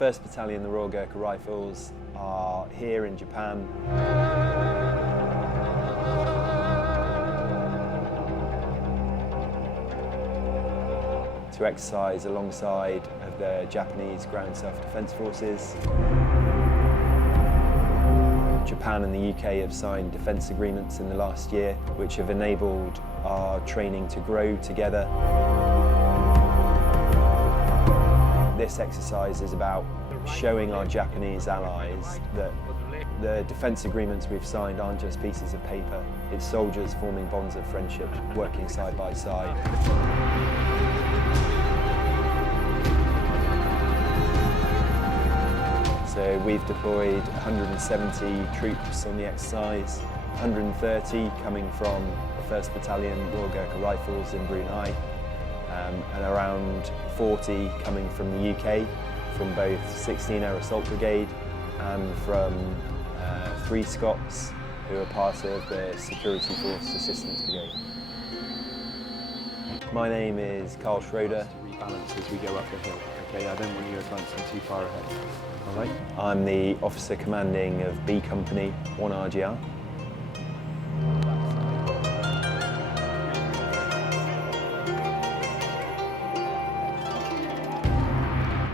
1st Battalion, the Royal Gurkha Rifles, are here in Japan. To exercise alongside of the Japanese ground self-defense forces. Japan and the UK have signed defence agreements in the last year, which have enabled our training to grow together. This exercise is about showing our Japanese allies that the defence agreements we've signed aren't just pieces of paper. It's soldiers forming bonds of friendship, working side by side. So we've deployed 170 troops on the exercise, 130 coming from the 1st Battalion Royal Gurkha Rifles in Brunei, and around 40 coming from the UK, from both 16 Air Assault Brigade and from 3 Scots who are part of the Security Force Assistance Brigade. My name is Carl Schroeder. Rebalance as we go up the hill. Okay, I don't want you advancing too far ahead. All right? I'm the officer commanding of B Company 1 RGR.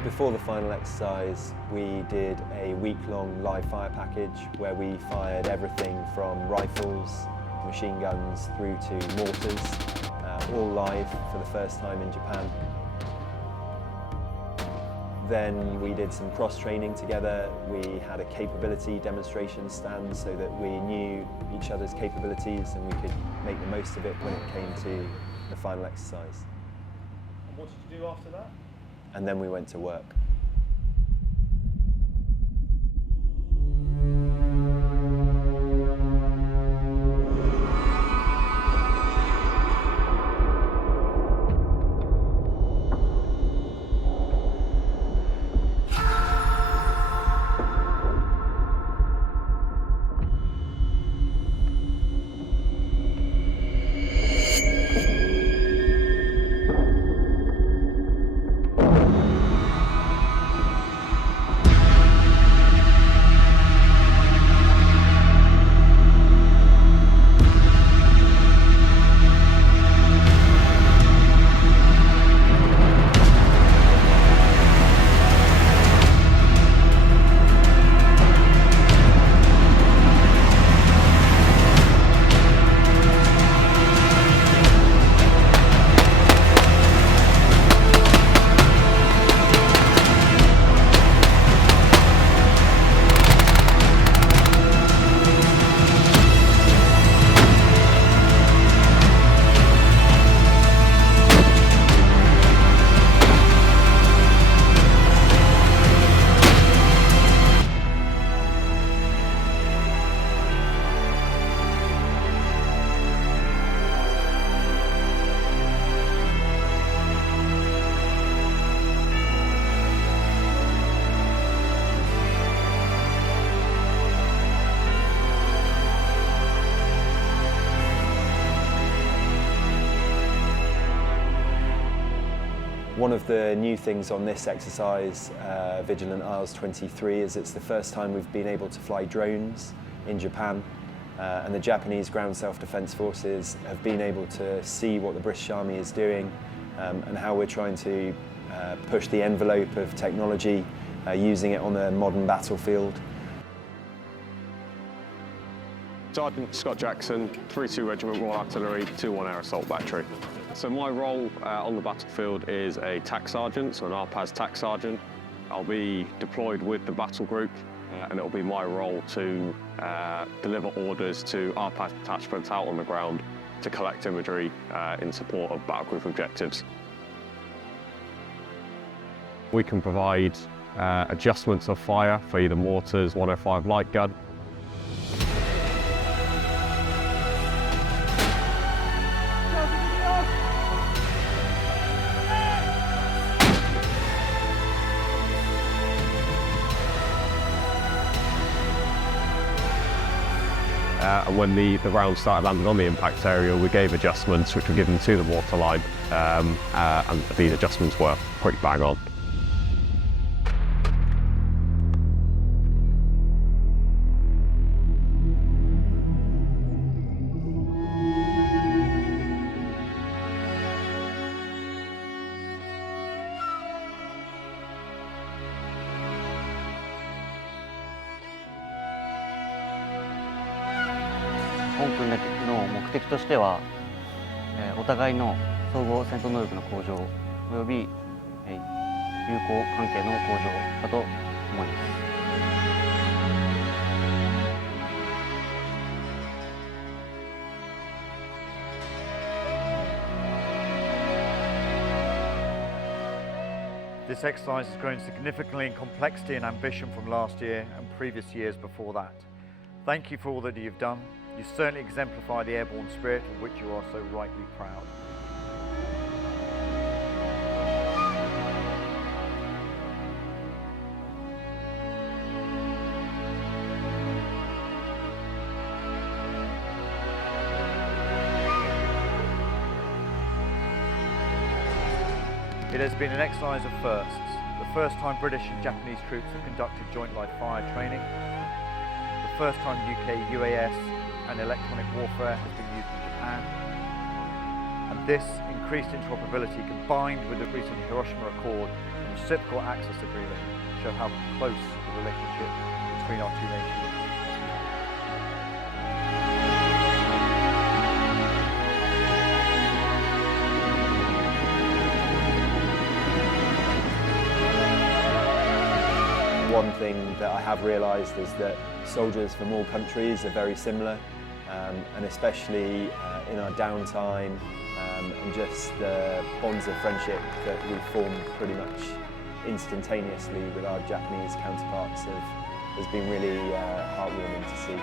Before the final exercise, we did a week-long live fire package where we fired everything from rifles, machine guns through to mortars, all live for the first time in Japan. Then we did some cross-training together. We had a capability demonstration stand so that we knew each other's capabilities and we could make the most of it when it came to the final exercise. And what did you do after that? And then we went to work. One of the new things on this exercise, Vigilant ILS 23, is it's the first time we've been able to fly drones in Japan, and the Japanese ground self-defense forces have been able to see what the British Army is doing and how we're trying to push the envelope of technology, using it on a modern battlefield. Sergeant Scott Jackson, 3-2 Regiment Royal Artillery, 2-1 Air Assault Battery. So my role on the battlefield is a TAC sergeant, so an RPAS TAC sergeant. I'll be deployed with the battle group, and it'll be my role to deliver orders to RPAS detachments out on the ground to collect imagery in support of battle group objectives. We can provide adjustments of fire for either mortars, 105 light gun. And when the rounds started landing on the impact area, we gave adjustments which were given to the waterline, and these adjustments were pretty bang on. 本訓練の目的としては、お互いの総合戦闘能力の向上および、友好関係の向上かと思います。This exercise has grown significantly in complexity and ambition from last year and previous years before that. Thank you for all that you've done. You certainly exemplify the airborne spirit of which you are so rightly proud. It has been an exercise of firsts. The first time British and Japanese troops have conducted joint live fire training. The first time UK UAS and electronic warfare has been used in Japan. And this increased interoperability combined with the recent Hiroshima Accord and reciprocal access agreement show how close the relationship between our two nations is. One thing that I have realised is that soldiers from all countries are very similar, and especially in our downtime, and just the bonds of friendship that we form pretty much instantaneously with our Japanese counterparts has been really heartwarming to see.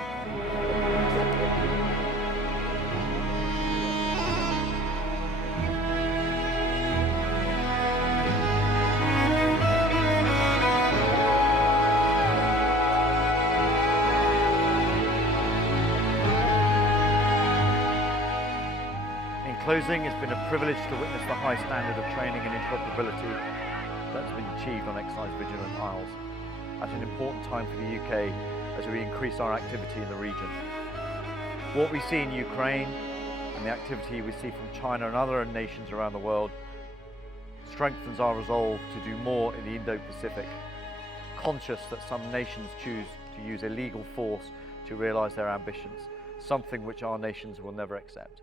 In closing, it's been a privilege to witness the high standard of training and interoperability that's been achieved on Exercise Vigilant Isles at an important time for the UK as we increase our activity in the region. What we see in Ukraine and the activity we see from China and other nations around the world strengthens our resolve to do more in the Indo-Pacific, conscious that some nations choose to use illegal force to realise their ambitions, something which our nations will never accept.